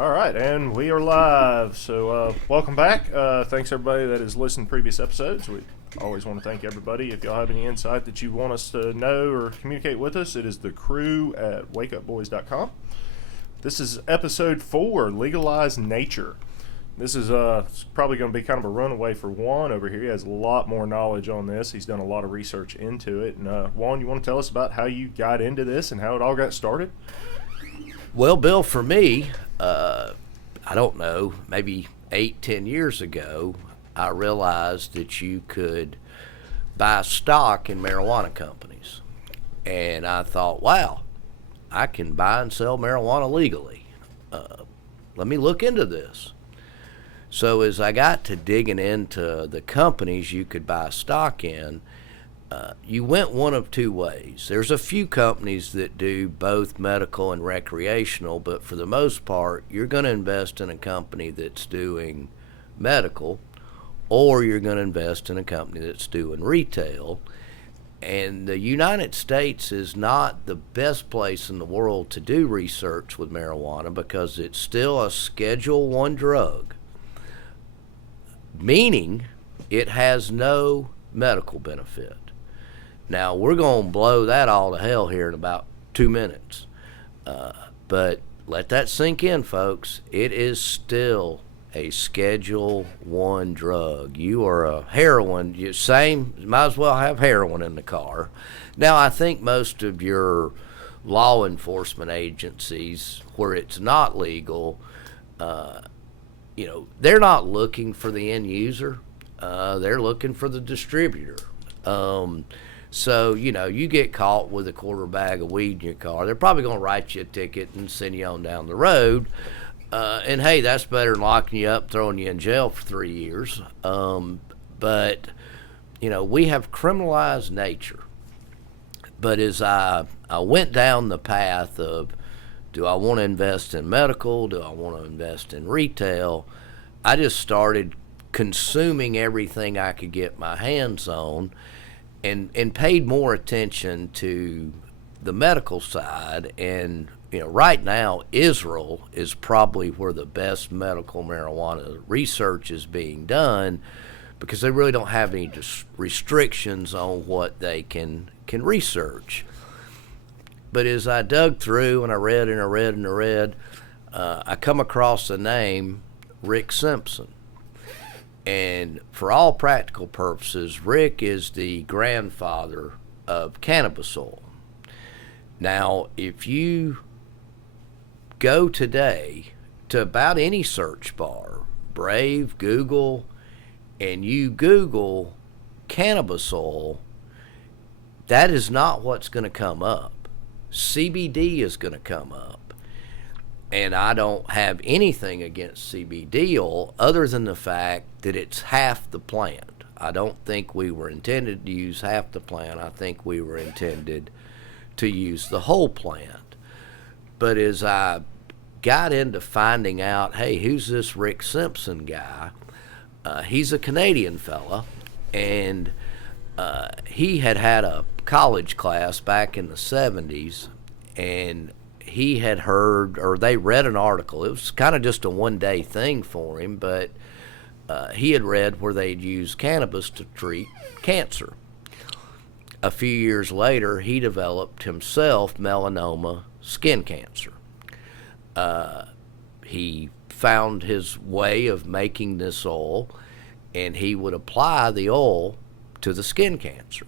All right, and we are live. So, welcome back. Thanks everybody that has listened to previous episodes. We always want to thank everybody. If y'all have any insight that you want us to know or communicate with us, it is the crew at wakeupboys.com. This is episode 4, Legalize Nature. This is probably going to be kind of a runaway for Juan over here. He has a lot more knowledge on this. He's done a lot of research into it. And Juan, you want to tell us about how you got into this and how it all got started? Well, Bill, for me, I don't know, maybe 8-10 years ago, I realized that you could buy stock in marijuana companies. And I thought, wow, I can buy and sell marijuana legally. Let me look into this. So as I got to digging into the companies you could buy stock in, you went one of two ways. There's a few companies that do both medical and recreational, but for the most part, you're going to invest in a company that's doing medical, or you're going to invest in a company that's doing retail. And the United States is not the best place in the world to do research with marijuana because it's still a Schedule I drug, meaning it has no medical benefit. Now, we're going to blow that all to hell here in about 2 minutes. But let that sink in, folks. It is still a Schedule I drug. You are a heroin. You might as well have heroin in the car. Now, I think most of your law enforcement agencies, where it's not legal, they're not looking for the end user. They're looking for the distributor. So, you get caught with a quarter bag of weed in your car, they're probably going to write you a ticket and send you on down the road. And, hey, that's better than locking you up, throwing you in jail for 3 years. But, we have criminalized nature. But as I went down the path of, do I want to invest in medical? Do I want to invest in retail? I just started consuming everything I could get my hands on. And paid more attention to the medical side. And, right now, Israel is probably where the best medical marijuana research is being done because they really don't have any restrictions on what they can research. But as I dug through and I read, I come across the name Rick Simpson. And for all practical purposes, Rick is the grandfather of cannabis oil. Now, if you go today to about any search bar, Brave, Google, and you Google cannabis oil, that is not what's going to come up. CBD is going to come up. And I don't have anything against CBD oil other than the fact that it's half the plant. I don't think we were intended to use half the plant. I think we were intended to use the whole plant. But as I got into finding out, hey, who's this Rick Simpson guy? He's a Canadian fella, and he had a college class back in the 70s, and he had heard, or they read an article. It was kind of just a one-day thing for him, but he had read where they'd use cannabis to treat cancer. A few years later, he developed himself melanoma skin cancer. He found his way of making this oil, and he would apply the oil to the skin cancer.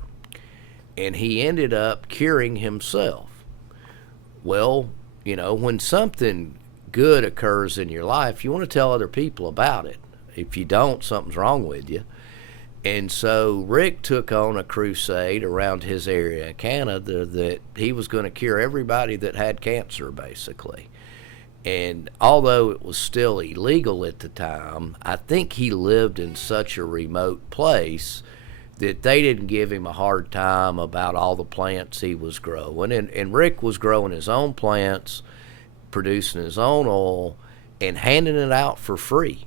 And he ended up curing himself. Well, when something good occurs in your life, you want to tell other people about it. If you don't, something's wrong with you. And so Rick took on a crusade around his area in Canada that he was going to cure everybody that had cancer, basically. And although it was still illegal at the time, I think he lived in such a remote place that they didn't give him a hard time about all the plants he was growing. And Rick was growing his own plants, producing his own oil, and handing it out for free.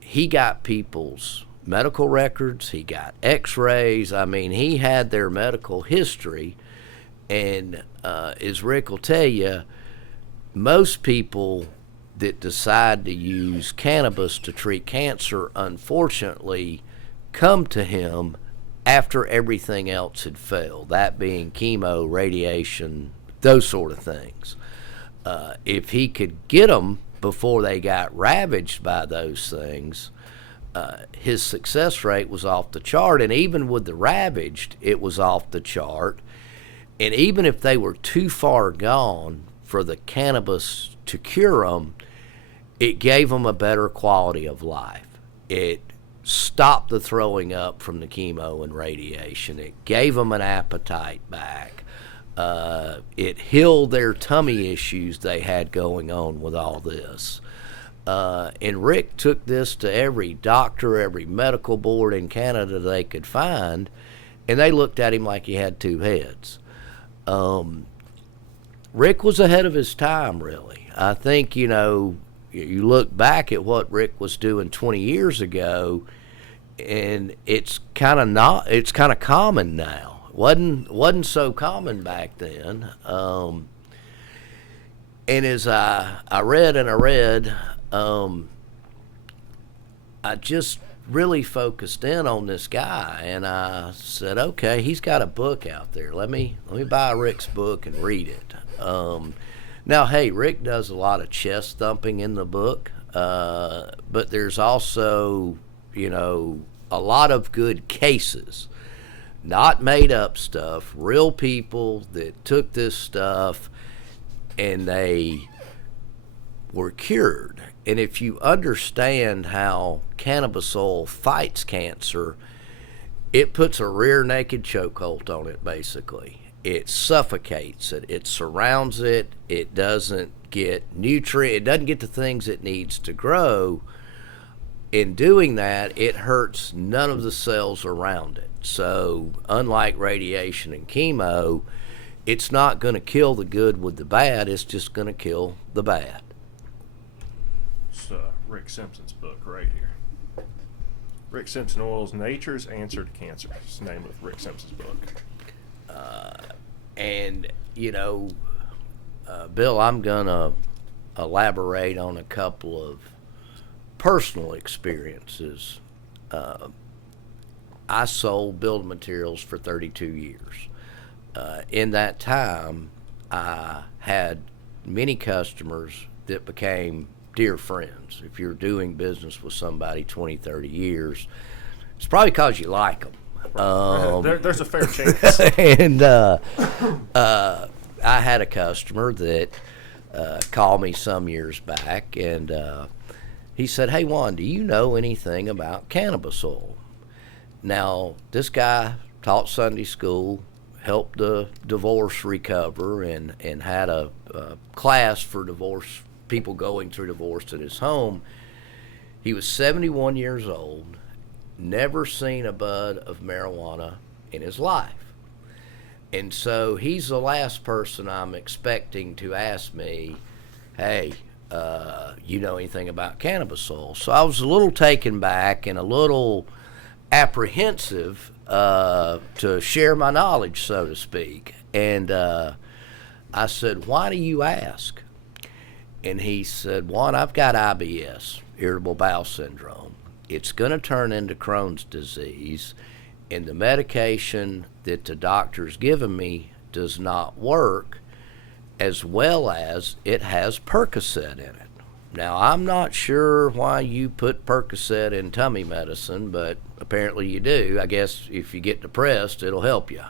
He got people's medical records. He got x-rays. I mean, he had their medical history. And as Rick will tell you, most people that decide to use cannabis to treat cancer, unfortunately, come to him after everything else had failed, that being chemo, radiation, those sort of things. If he could get them before they got ravaged by those things, his success rate was off the chart. And even with the ravaged, it was off the chart. And even if they were too far gone for the cannabis to cure them, it gave them a better quality of life. It stopped the throwing up from the chemo and radiation. It gave them an appetite back. It healed their tummy issues they had going on with all this. And Rick took this to every doctor, every medical board in Canada they could find, and they looked at him like he had two heads. Rick was ahead of his time, really. I think, you look back at what Rick was doing 20 years ago, and it's kind of common now. Wasn't so common back then. And as I read, I just really focused in on this guy, and I said, okay, he's got a book out there. Let me buy Rick's book and read it. Now, hey, Rick does a lot of chest thumping in the book, but there's also, a lot of good cases, not made up stuff, real people that took this stuff and they were cured. And if you understand how cannabis oil fights cancer, it puts a rear naked chokehold on it, basically. It suffocates it. It surrounds it. It doesn't get it doesn't get the things it needs to grow. In doing that, it hurts none of the cells around it. So unlike radiation and chemo, it's not going to kill the good with the bad. It's just going to kill the bad. It's Rick Simpson's book right here. Rick Simpson Oil's Nature's Answer to Cancer. It's the name of Rick Simpson's book. Bill, I'm going to elaborate on a couple of personal experiences. I sold building materials for 32 years. In that time, I had many customers that became dear friends. If you're doing business with somebody 20, 30 years, it's probably because you like them. There's a fair chance. And I had a customer that called me some years back, and he said, "Hey, Juan, do you know anything about cannabis oil?" Now, this guy taught Sunday school, helped the divorce recover, and had a class for divorce people going through divorce at his home. He was 71 years old, never seen a bud of marijuana in his life. And so he's the last person I'm expecting to ask me, "Hey, you know anything about cannabis oil?" So I was a little taken back and a little apprehensive to share my knowledge, so to speak. And I said, "Why do you ask?" And he said, "Juan, I've got IBS, irritable bowel syndrome. It's going to turn into Crohn's disease, and the medication that the doctor's given me does not work, as well as it has Percocet in it." Now, I'm not sure why you put Percocet in tummy medicine, but apparently you do. I guess if you get depressed, it'll help you.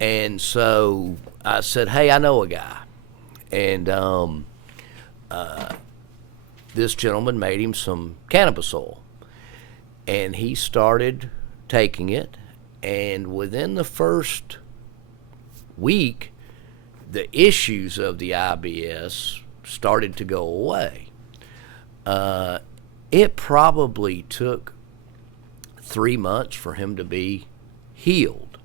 And so I said, "Hey, I know a guy." And this gentleman made him some cannabis oil. And he started taking it. And within the first week, the issues of the IBS started to go away. It probably took 3 months for him to be healed.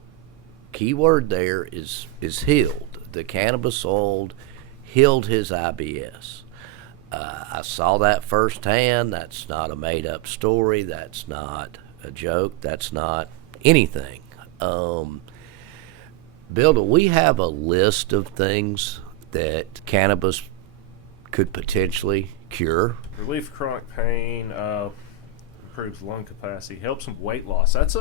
Key word there is healed. The cannabis oil healed his IBS. I saw that firsthand. That's not a made-up story. That's not a joke. That's not anything. Bill, do we have a list of things that cannabis could potentially cure. Relief chronic pain, improves lung capacity, helps with weight loss. That's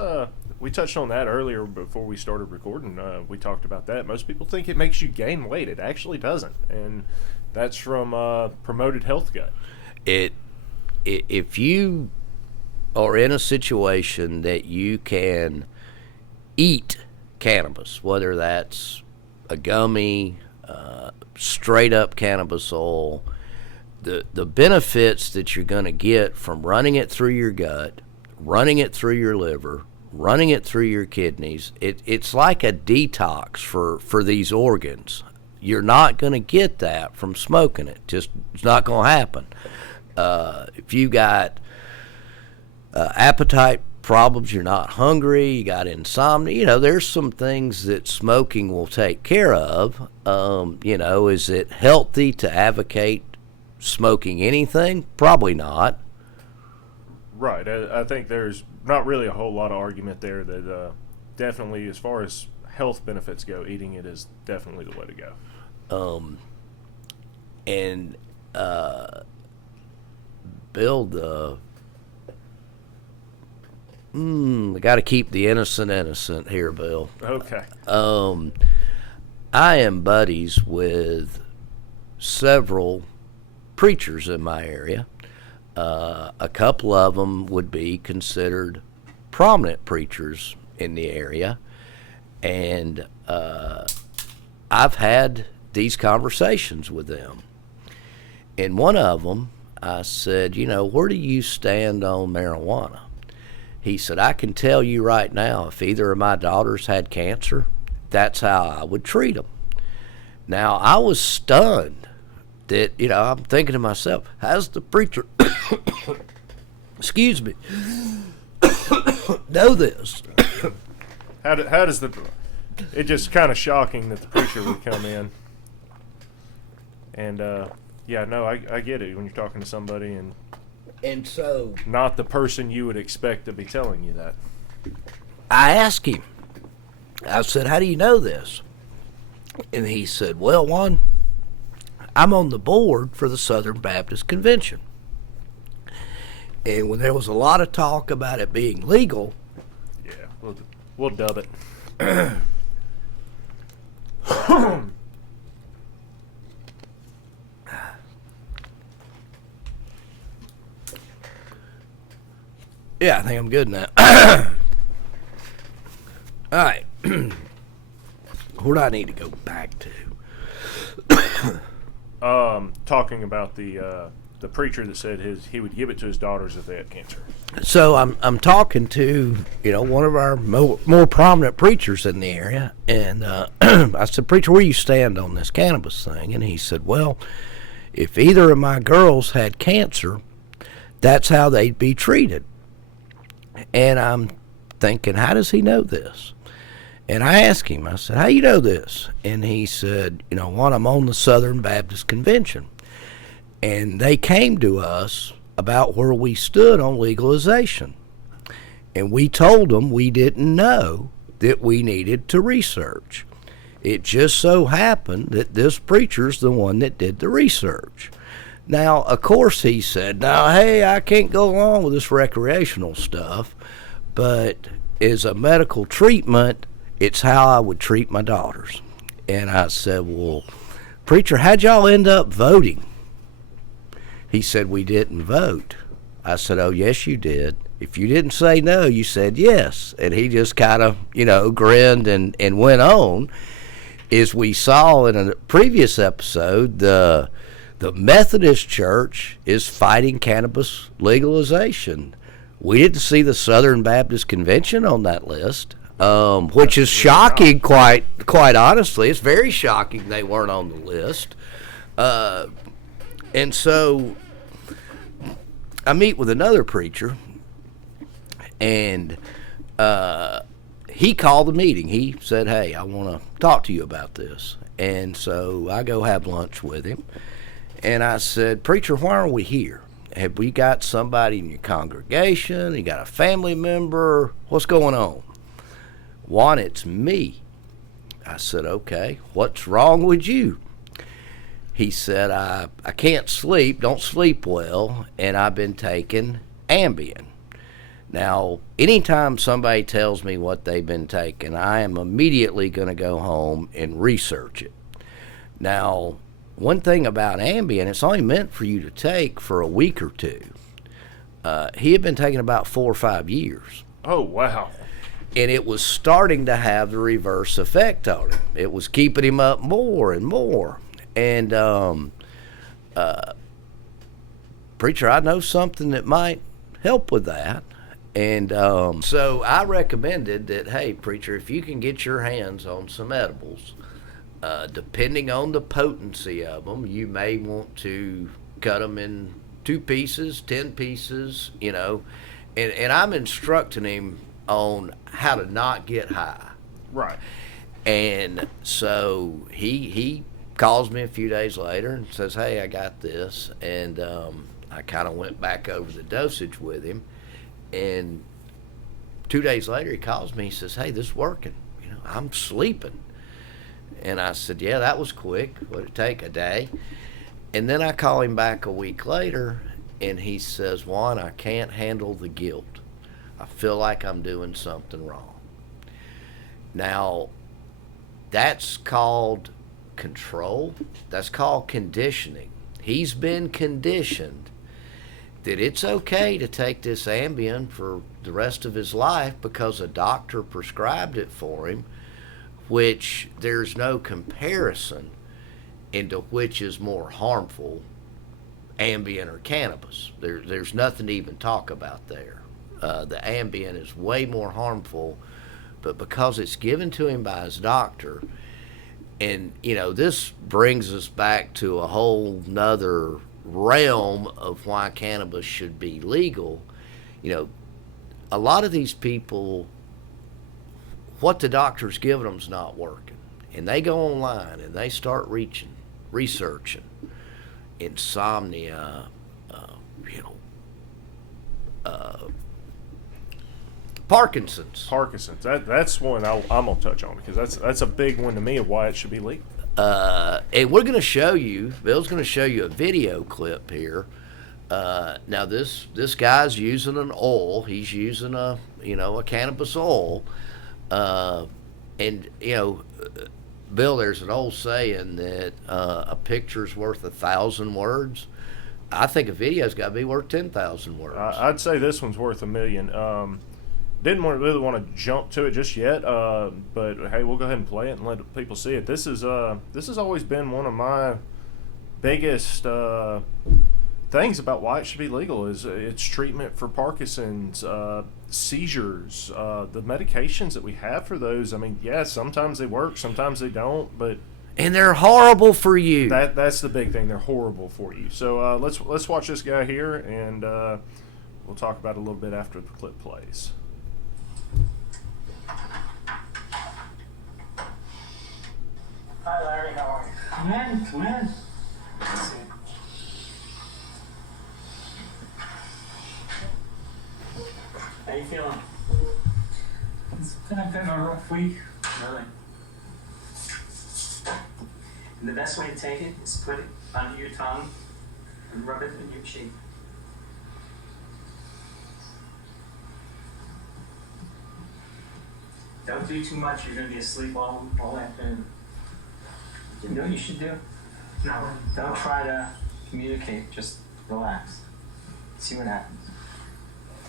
we touched on that earlier before we started recording. We talked about that. Most people think it makes you gain weight. It actually doesn't, and that's from promoted health gut. If you are in a situation that you can eat cannabis, whether that's a gummy, straight up cannabis oil, the benefits that you're going to get from running it through your gut, running it through your liver, running it through your kidneys, it's like a detox for these organs. You're not going to get that from smoking it. Just it's not going to happen. If you got appetite problems, you're not hungry, you got insomnia, there's some things that smoking will take care of. Is it healthy to advocate smoking anything? Probably not. Right. I think there's not really a whole lot of argument there that definitely, as far as health benefits go, eating it is definitely the way to go. Bill, I got to keep the innocent here, Bill. Okay. I am buddies with several preachers in my area. A couple of them would be considered prominent preachers in the area, and I've had these conversations with them. And one of them, I said, where do you stand on marijuana? He said, I can tell you right now, if either of my daughters had cancer, that's how I would treat them. Now, I was stunned that, I'm thinking to myself, how's the preacher, excuse me, know this? How does it's just kind of shocking that the preacher would come in. And, I get it when you're talking to somebody and so not the person you would expect to be telling you that. I asked him, I said, how do you know this? And he said, well, one, I'm on the board for the Southern Baptist Convention. And when there was a lot of talk about it being legal, yeah, we'll dub it. yeah, I think I'm good now. All right. Where do I need to go back to? Talking about the preacher that said he would give it to his daughters if they had cancer. So I'm talking to one of our more prominent preachers in the area, and I said, preacher, where you stand on this cannabis thing? And he said, well, if either of my girls had cancer, that's how they'd be treated. And I'm thinking, how does he know this? And I asked him, I said, how you know this? And he said, one, I'm on the Southern Baptist Convention. And they came to us about where we stood on legalization. And we told them we didn't know that we needed to research. It just so happened that this preacher's the one that did the research. Now, of course, he said, now, hey, I can't go along with this recreational stuff, but as a medical treatment, it's how I would treat my daughters. And I said, well, preacher, how'd y'all end up voting? He said, we didn't vote. I said, oh, yes, you did. If you didn't say no, you said yes. And he just kind of, grinned and went on. As we saw in a previous episode, the Methodist Church is fighting cannabis legalization. We didn't see the Southern Baptist Convention on that list, which is shocking, quite honestly. It's very shocking they weren't on the list. And so I meet with another preacher, and he called the meeting. He said, hey, I want to talk to you about this. And so I go have lunch with him. And I said, preacher, why are we here? Have we got somebody in your congregation? You got a family member? What's going on? Juan, it's me. I said, okay, what's wrong with you? He said, I can't sleep, don't sleep well, and I've been taking Ambien. Now, anytime somebody tells me what they've been taking, I am immediately going to go home and research it. Now, one thing about Ambien, it's only meant for you to take for a week or two. He had been taking about 4 or 5 years. Oh, wow. And it was starting to have the reverse effect on him. It was keeping him up more and more. And, preacher, I know something that might help with that. And so I recommended that, hey, preacher, if you can get your hands on some edibles, depending on the potency of them, you may want to cut them in 2 pieces, 10 pieces, you know. And I'm instructing him on how to not get high. Right. And so he calls me a few days later and says, hey, I got this. And I kind of went back over the dosage with him. And 2 days later, he calls me. He says, hey, this is working. You know, I'm sleeping. And I said, yeah, that was quick. Would it take a day? And then I call him back a week later, and he says, Juan, I can't handle the guilt. I feel like I'm doing something wrong. Now, that's called control. That's called conditioning. He's been conditioned that it's okay to take this Ambien for the rest of his life because a doctor prescribed it for him, which there's no comparison into which is more harmful, Ambien or cannabis. There's nothing to even talk about there. The Ambien is way more harmful, but because it's given to him by his doctor, and you know, this brings us back to a whole nother realm of why cannabis should be legal. You know, a lot of these people, what the doctor's giving them is not working, and they go online and they start researching insomnia, Parkinson's. That's one I'm gonna touch on because that's a big one to me of why it should be legal. And we're going to show you, Bill's going to show you a video clip here. Now this guy's using an oil. He's using a cannabis oil. And Bill, there's an old saying that a picture's worth 1,000 words. I think a video's got to be worth 10,000 words. I'd say this one's worth 1,000,000. Didn't really want to jump to it just yet, but hey, we'll go ahead and play it and let people see it. This has always been one of my biggest things about why it should be legal is its treatment for Parkinson's, seizures, the medications that we have for those. I mean, yeah, sometimes they work, sometimes they don't, but and they're horrible for you. That's the big thing. They're horrible for you. So let's watch this guy here, and we'll talk about it a little bit after the clip plays. Hi Larry, how are you? Come in, come in. How you feeling? It's been a rough week. Really? And the best way to take it is put it under your tongue and rub it in your cheek. Don't do too much, you're going to be asleep all afternoon. You know what you should do? No. Don't try to communicate, just relax. See what happens.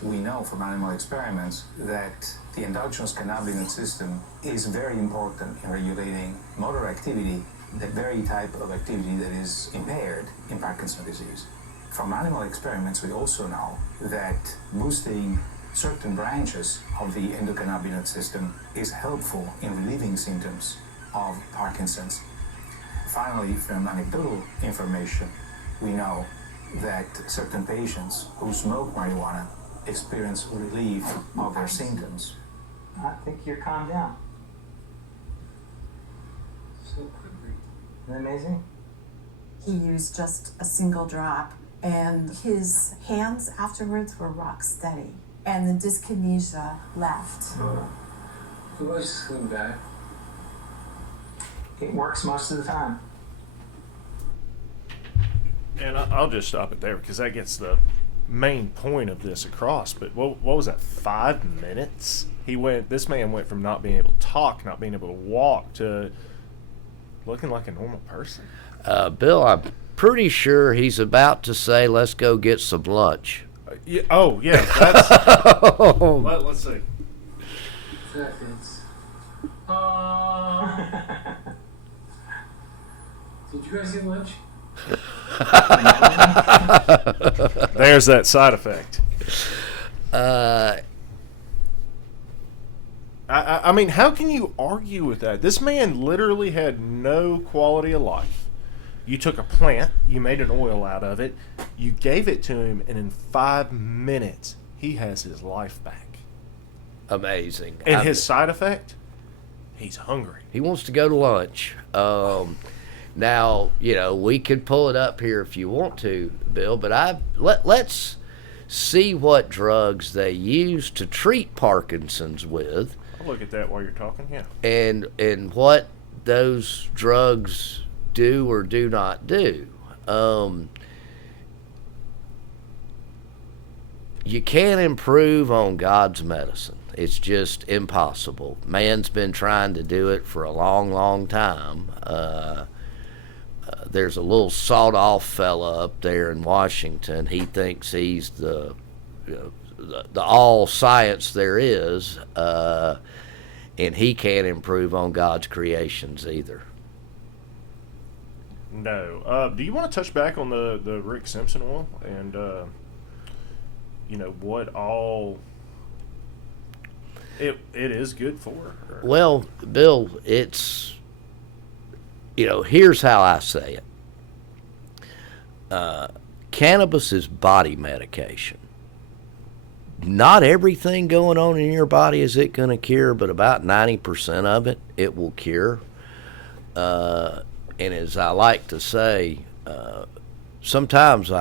We know from animal experiments that the endogenous cannabinoid system is very important in regulating motor activity, the very type of activity that is impaired in Parkinson's disease. From animal experiments, we also know that boosting certain branches of the endocannabinoid system is helpful in relieving symptoms of Parkinson's. Finally, from anecdotal information, we know that certain patients who smoke marijuana experience relief of their symptoms. I think you're calmed down. So quickly. Isn't that amazing? He used just a single drop, and his hands afterwards were rock steady, and the dyskinesia left. Who was guy? It works most of the time. And I'll just stop it there because that gets the main point of this across. But what was that? 5 minutes? This man went from not being able to talk, not being able to walk, to looking like a normal person. Bill, I'm pretty sure he's about to say, "Let's go get some lunch." Yeah, oh yeah, that's. Let's see. That is. Did you guys get lunch? There's that side effect. I mean, how can you argue with that? This man literally had no quality of life. You took a plant, you made an oil out of it, you gave it to him, and in 5 minutes, he has his life back. Amazing. And his side effect? He's hungry. He wants to go to lunch. Now, we could pull it up here if you want to, Bill, but let's see what drugs they use to treat Parkinson's with. I'll look at that while you're talking, yeah. And what those drugs do or do not do. You can't improve on God's medicine. It's just impossible. Man's been trying to do it for a long, long time. There's a little sawed-off fella up there in Washington. He thinks he's the all science there is, and he can't improve on God's creations either. No. Do you want to touch back on the Rick Simpson oil and what all it is good for? Well, Bill, it's here's how I say it. Cannabis is body medication. Not everything going on in your body is it going to cure, but about 90% of it will cure. And as I like to say, sometimes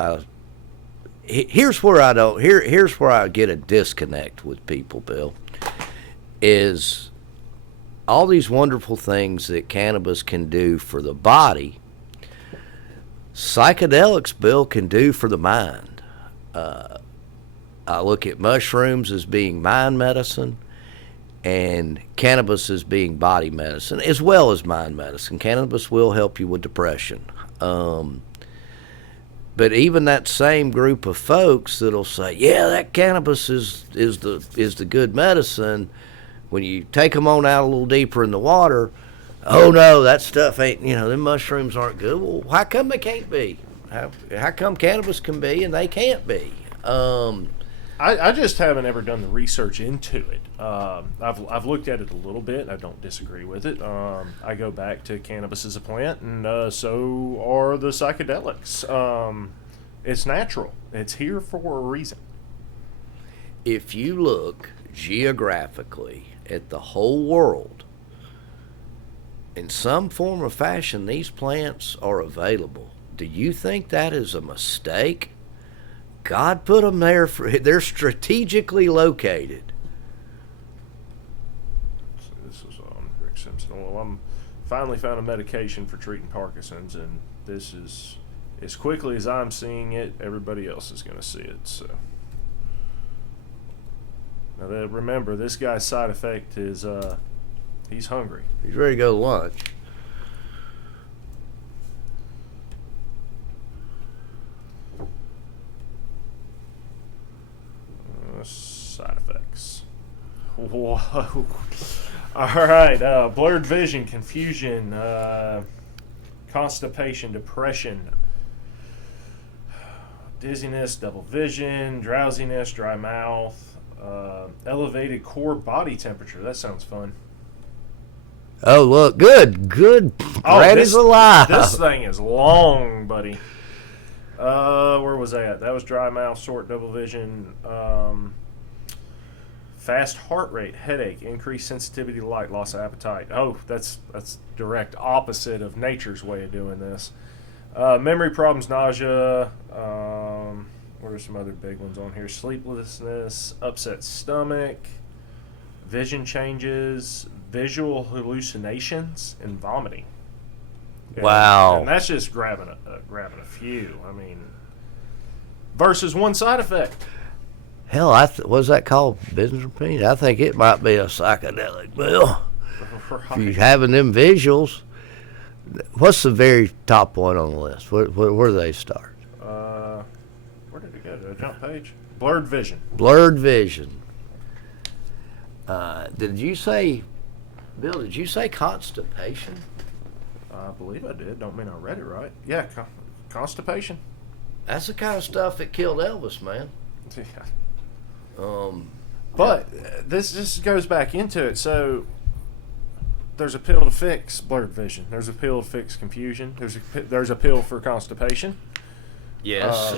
here's where I get a disconnect with people, Bill, is all these wonderful things that cannabis can do for the body, psychedelics, Bill, can do for the mind. I look at mushrooms as being mind medicine and cannabis as being body medicine as well as mind medicine. Cannabis will help you with depression. But even that same group of folks that'll say, yeah, that cannabis is the good medicine, when you take them on out a little deeper in the water, oh no, that stuff ain't, them mushrooms aren't good. Well, how come they can't be? How come cannabis can be and they can't be? I just haven't ever done the research into it. I've looked at it a little bit. I don't disagree with it. I go back to cannabis as a plant, and so are the psychedelics. It's natural. It's here for a reason. If you look geographically at the whole world, in some form or fashion, these plants are available. Do you think that is a mistake? God put them there. They're strategically located. So this was on Rick Simpson. Well, I'm finally found a medication for treating Parkinson's, and this is, as quickly as I'm seeing it, everybody else is going to see it. So now, remember, this guy's side effect is he's hungry. He's ready to go to lunch. Side effects. Whoa. All right. Blurred vision, confusion, constipation, depression, dizziness, double vision, drowsiness, dry mouth, elevated core body temperature. That sounds fun. Oh, look. Good. Brad is alive. This thing is long, buddy. Where was that? That was dry mouth, short double vision, fast heart rate, headache, increased sensitivity to light, loss of appetite. Oh, that's direct opposite of nature's way of doing this. Memory problems, nausea. What are some other big ones on here? Sleeplessness, upset stomach, vision changes, visual hallucinations, and vomiting. Wow. And that's just grabbing a few. I mean, versus one side effect. Hell, what's that called? Benzodiazepine? I think it might be a psychedelic, Bill. If you're having them visuals, what's the very top one on the list? Where do they start? Where did it go? Did I jump page? Blurred vision. Blurred vision. Did you say, Bill, did you say constipation? I believe I did. Don't mean I read it right. Yeah, constipation. That's the kind of stuff that killed Elvis, man. Yeah. But this just goes back into it. So there's a pill to fix blurred vision. There's a pill to fix confusion. There's a pill for constipation. Yes.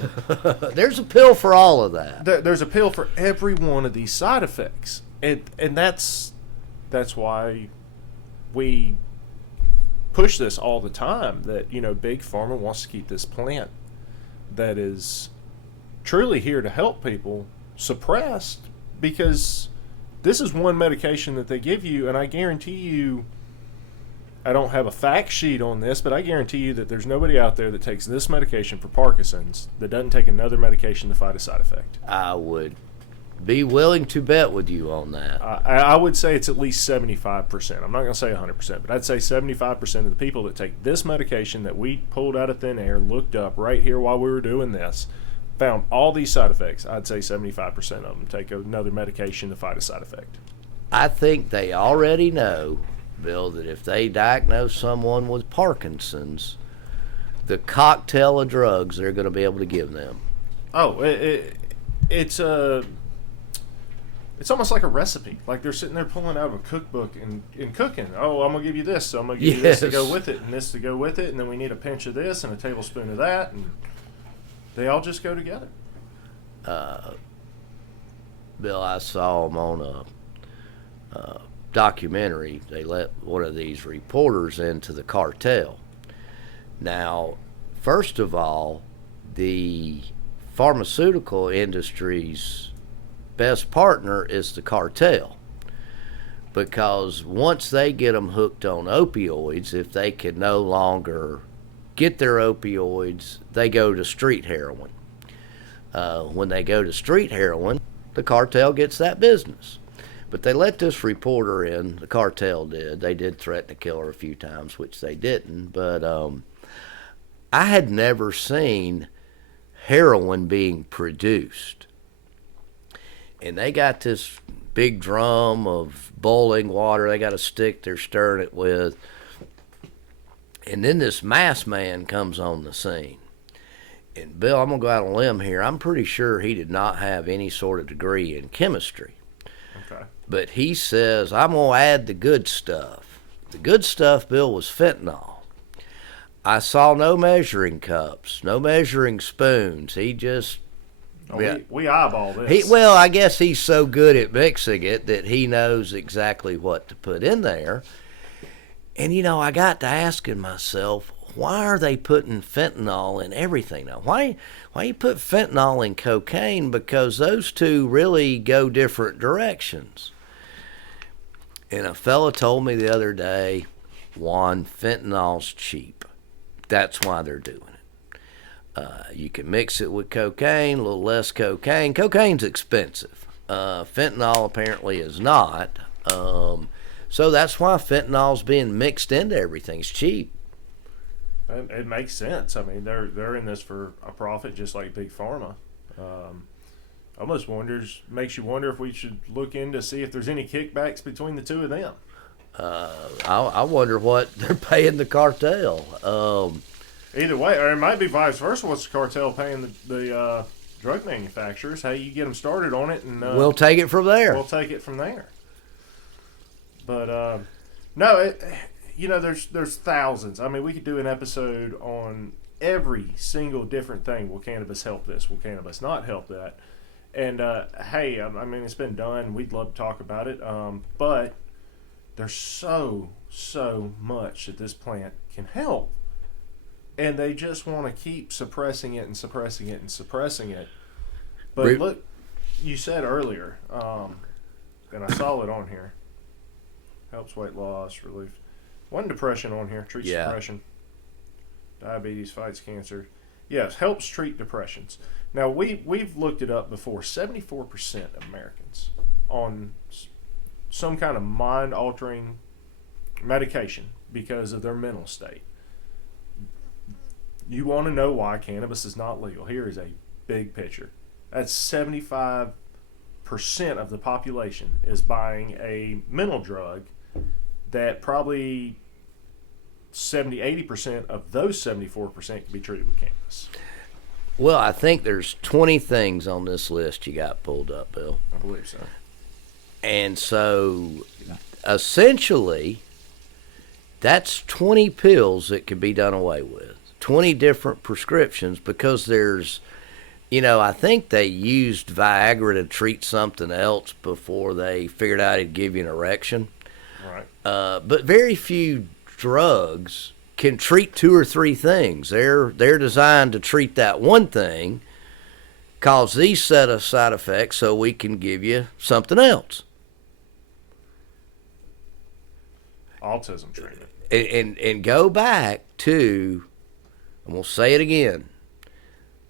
There's a pill for all of that. There's a pill for every one of these side effects, and that's why we push this all the time. That Big Pharma wants to keep this plant that is truly here to help people suppressed, because this is one medication that they give you, and I guarantee you, I don't have a fact sheet on this, but I guarantee you that there's nobody out there that takes this medication for Parkinson's that doesn't take another medication to fight a side effect. I would be willing to bet with you on that. I would say it's at least 75%. I'm not going to say 100%, but I'd say 75% of the people that take this medication that we pulled out of thin air, looked up right here while we were doing this, found all these side effects. I'd say 75% of them take another medication to fight a side effect. I think they already know, Bill, that if they diagnose someone with Parkinson's, the cocktail of drugs they're going to be able to give them. Oh, it's almost like a recipe. Like they're sitting there pulling out of a cookbook and cooking. Oh, I'm going to give you this, so I'm going to give you this to go with it, and this to go with it, and then we need a pinch of this and a tablespoon of that, and they all just go together. Bill, I saw them on a documentary. They let one of these reporters into the cartel. Now, first of all, the pharmaceutical industry's best partner is the cartel, because once they get them hooked on opioids, if they can no longer get their opioids, they go to street heroin. When they go to street heroin, the cartel gets that business. But they let this reporter in, the cartel did. They did threaten to kill her a few times, which they didn't. But I had never seen heroin being produced. And they got this big drum of boiling water. They got a stick they're stirring it with. And then this masked man comes on the scene. And Bill, I'm going to go out on a limb here. I'm pretty sure he did not have any sort of degree in chemistry. Okay. But he says, I'm going to add the good stuff. The good stuff, Bill, was fentanyl. I saw no measuring cups, no measuring spoons. He just... We eyeball this. Well, I guess he's so good at mixing it that he knows exactly what to put in there. And, I got to asking myself, why are they putting fentanyl in everything now? Why you put fentanyl in cocaine? Because those two really go different directions. And a fella told me the other day, Juan, fentanyl's cheap. That's why they're doing it. You can mix it with cocaine, a little less cocaine. Cocaine's expensive. Fentanyl apparently is not. So that's why fentanyl's being mixed into everything. It's cheap. It makes sense. I mean, they're in this for a profit, just like Big Pharma. Almost makes you wonder if we should look in to see if there's any kickbacks between the two of them. I wonder what they're paying the cartel. Either way, or it might be vice versa. What's the cartel paying the drug manufacturers? Hey, you get them started on it, and we'll take it from there. We'll take it from there. But no, there's thousands. I mean, we could do an episode on every single different thing. Will cannabis help this? Will cannabis not help that? And hey, I mean, it's been done. We'd love to talk about it. But there's so much that this plant can help. And they just want to keep suppressing it and suppressing it and suppressing it. But look, you said earlier, and I saw it on here, helps weight loss, relief. One depression on here, treats depression. Diabetes fights cancer. Yes, helps treat depressions. Now, we've looked it up before. 74% of Americans on some kind of mind-altering medication because of their mental state. You want to know why cannabis is not legal? Here is a big picture. That's 75% of the population is buying a mental drug that probably 70-80% of those 74% can be treated with cannabis. Well, I think there's 20 things on this list you got pulled up, Bill. I believe so. And so, essentially, that's 20 pills that could be done away with. 20 different prescriptions, because there's, I think they used Viagra to treat something else before they figured out it'd give you an erection. Right. But very few drugs can treat 2 or 3 things. They're designed to treat that one thing, cause these set of side effects, so we can give you something else. Autism treatment. And go back to, and we'll say it again,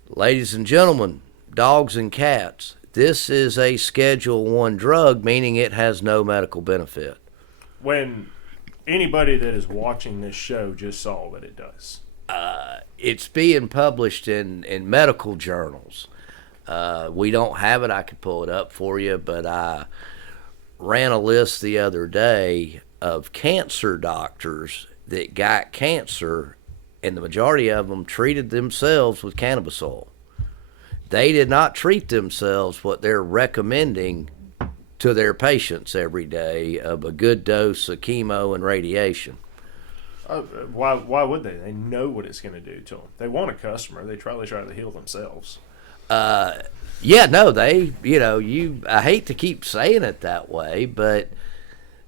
ladies and gentlemen, dogs and cats, this is a Schedule 1 drug, meaning it has no medical benefit. When anybody that is watching this show just saw that it does. It's being published in medical journals. We don't have it. I could pull it up for you, but I ran a list the other day of cancer doctors that got cancer, and the majority of them treated themselves with cannabis oil. They did not treat themselves what they're recommending to their patients every day of a good dose of chemo and radiation. Why would they? They know what it's going to do to them. They want a customer. They probably try to heal themselves. Yeah, no, I hate to keep saying it that way, but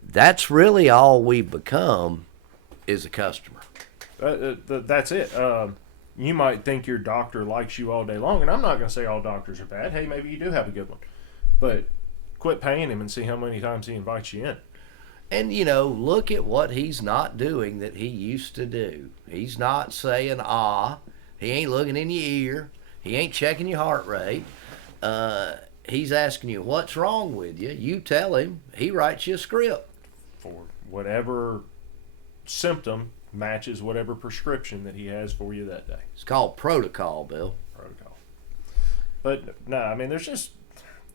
that's really all we've become is a customer. That's it. You might think your doctor likes you all day long, and I'm not going to say all doctors are bad. Hey, maybe you do have a good one. But quit paying him and see how many times he invites you in. And, look at what he's not doing that he used to do. He's not saying, he ain't looking in your ear. He ain't checking your heart rate. He's asking you, what's wrong with you? You tell him. He writes you a script. For whatever symptom matches whatever prescription that he has for you that day. It's called protocol, Bill. Protocol. But, no, I mean, there's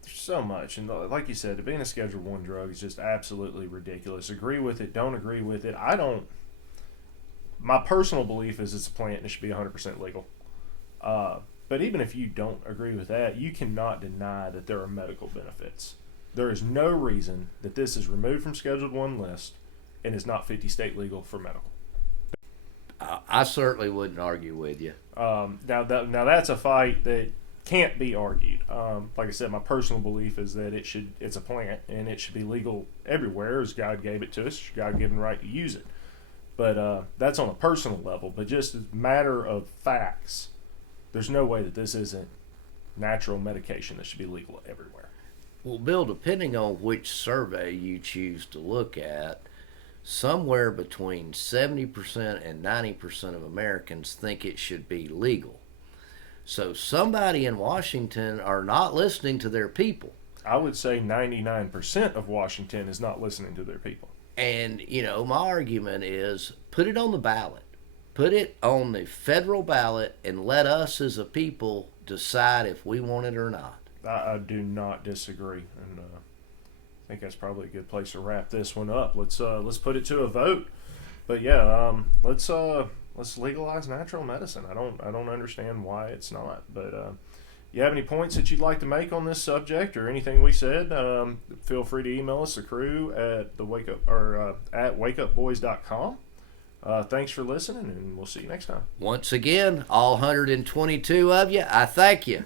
so much, and like you said, being a Schedule 1 drug is just absolutely ridiculous. Agree with it, don't agree with it. My personal belief is it's a plant and it should be 100% legal. But even if you don't agree with that, you cannot deny that there are medical benefits. There is no reason that this is removed from Scheduled 1 list and is not 50 state legal for medical. I certainly wouldn't argue with you. Now that's a fight that can't be argued. Like I said, my personal belief is that it's a plant and it should be legal everywhere as God gave it to us. It's your God-given right to use it. But that's on a personal level. But just as a matter of facts, there's no way that this isn't natural medication that should be legal everywhere. Well, Bill, depending on which survey you choose to look at, somewhere between 70% and 90% of Americans think it should be legal. So somebody in Washington are not listening to their people. I would say 99% of Washington is not listening to their people. And, my argument is put it on the ballot. Put it on the federal ballot and let us as a people decide if we want it or not. I do not disagree. And I think that's probably a good place to wrap this one up. Let's put it to a vote. But yeah, let's legalize natural medicine. I don't understand why it's not. But you have any points that you'd like to make on this subject or anything we said? Feel free to email us, the crew at the Wakeup or at wakeupboys.com. Thanks for listening, and we'll see you next time. Once again, all 122 of you, I thank you.